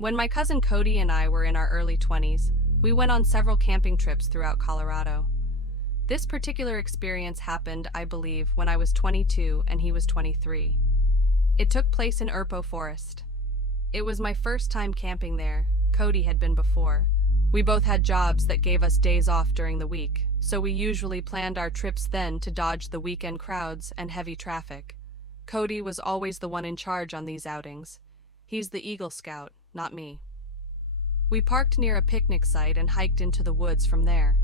When my cousin Cody and I were in our early 20s, we went on several camping trips throughout Colorado. This particular experience happened, I believe, when I was 22 and he was 23. It took place in Urpo Forest. It was my first time camping there. Cody had been before. We both had jobs that gave us days off during the week, so we usually planned our trips then to dodge the weekend crowds and heavy traffic. Cody was always the one in charge on these outings. He's the Eagle Scout, not me. We parked near a picnic site and hiked into the woods from there.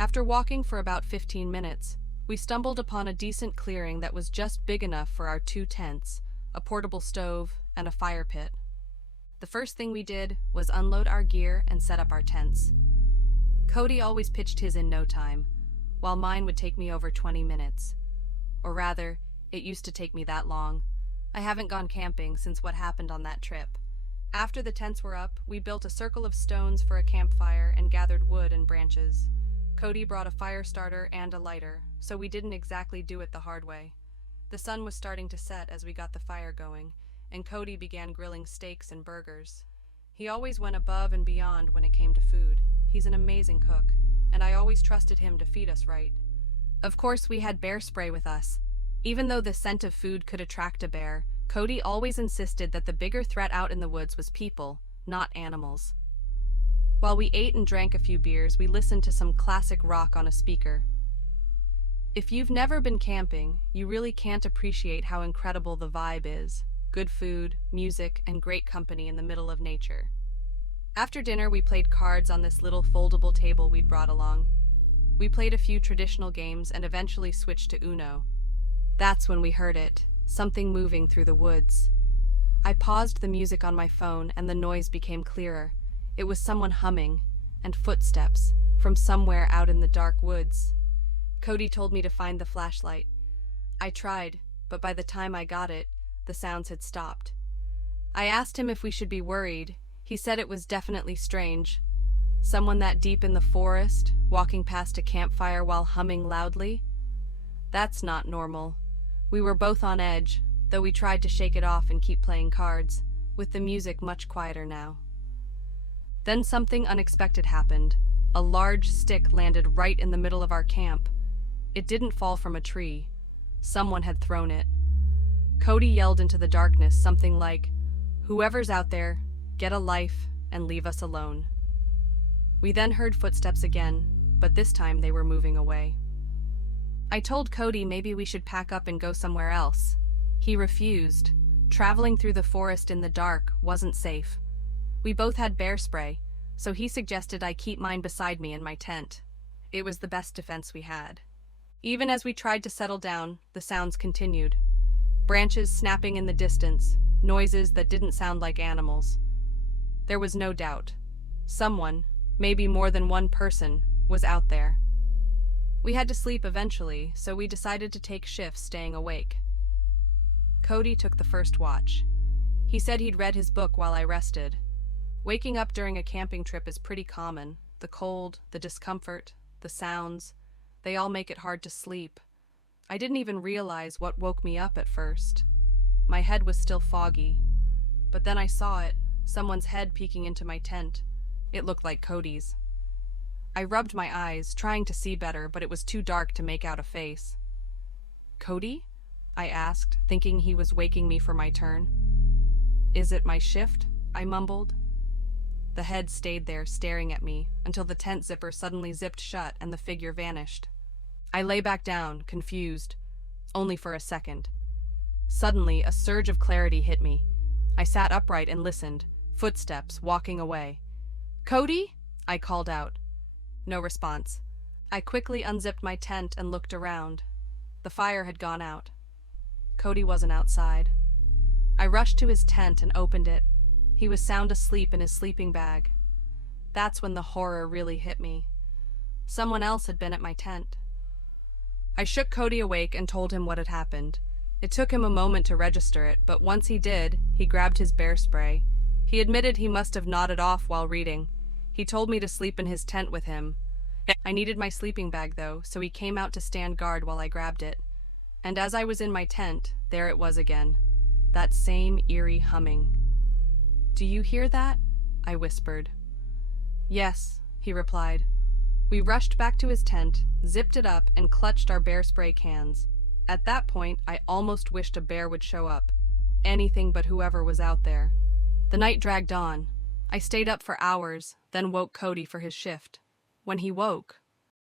After walking for about 15 minutes, we stumbled upon a decent clearing that was just big enough for our 2 tents, a portable stove, and a fire pit. The first thing we did was unload our gear and set up our tents. Cody always pitched his in no time, while mine would take me over 20 minutes. Or rather, it used to take me that long. I haven't gone camping since what happened on that trip. After the tents were up, we built a circle of stones for a campfire and gathered wood and branches. Cody brought a fire starter and a lighter, so we didn't exactly do it the hard way. The sun was starting to set as we got the fire going, and Cody began grilling steaks and burgers. He always went above and beyond when it came to food. He's an amazing cook, and I always trusted him to feed us right. Of course, we had bear spray with us. Even though the scent of food could attract a bear, Cody always insisted that the bigger threat out in the woods was people, not animals. While we ate and drank a few beers, we listened to some classic rock on a speaker. If you've never been camping, you really can't appreciate how incredible the vibe is. Good food, music, and great company in the middle of nature. After dinner, we played cards on this little foldable table we'd brought along. We played a few traditional games and eventually switched to Uno. That's when we heard it, something moving through the woods. I paused the music on my phone and the noise became clearer. It was someone humming, and footsteps, from somewhere out in the dark woods. Cody told me to find the flashlight. I tried, but by the time I got it, the sounds had stopped. I asked him if we should be worried. He said it was definitely strange. Someone that deep in the forest, walking past a campfire while humming loudly? That's not normal. We were both on edge, though we tried to shake it off and keep playing cards, with the music much quieter now. Then something unexpected happened. A large stick landed right in the middle of our camp. It didn't fall from a tree. Someone had thrown it. Cody yelled into the darkness something like, "Whoever's out there, get a life and leave us alone." We then heard footsteps again, but this time they were moving away. I told Cody maybe we should pack up and go somewhere else. He refused. Traveling through the forest in the dark wasn't safe. We both had bear spray, so he suggested I keep mine beside me in my tent. It was the best defense we had. Even as we tried to settle down, the sounds continued. Branches snapping in the distance, noises that didn't sound like animals. There was no doubt. Someone, maybe more than one person, was out there. We had to sleep eventually, so we decided to take shifts staying awake. Cody took the first watch. He said he'd read his book while I rested. Waking up during a camping trip is pretty common. The cold, the discomfort, the sounds, they all make it hard to sleep. I didn't even realize what woke me up at first. My head was still foggy, but then I saw it, someone's head peeking into my tent. It looked like Cody's. I rubbed my eyes, trying to see better, but it was too dark to make out a face. "Cody?" I asked, thinking he was waking me for my turn. "Is it my shift?" I mumbled. The head stayed there, staring at me, until the tent zipper suddenly zipped shut and the figure vanished. I lay back down, confused, only for a second. Suddenly, a surge of clarity hit me. I sat upright and listened, footsteps walking away. "Cody?" I called out. No response. I quickly unzipped my tent and looked around. The fire had gone out. Cody wasn't outside. I rushed to his tent and opened it. He was sound asleep in his sleeping bag. That's when the horror really hit me. Someone else had been at my tent. I shook Cody awake and told him what had happened. It took him a moment to register it, but once he did, he grabbed his bear spray. He admitted he must have nodded off while reading. He told me to sleep in his tent with him. I needed my sleeping bag, though, so he came out to stand guard while I grabbed it. And as I was in my tent, there it was again. That same eerie humming. Do you hear that? I whispered. Yes, he replied. We rushed back to his tent, zipped it up, and clutched our bear spray cans. At that point, I almost wished a bear would show up. Anything but whoever was out there. The night dragged on. I stayed up for hours, then woke Cody for his shift. When he woke,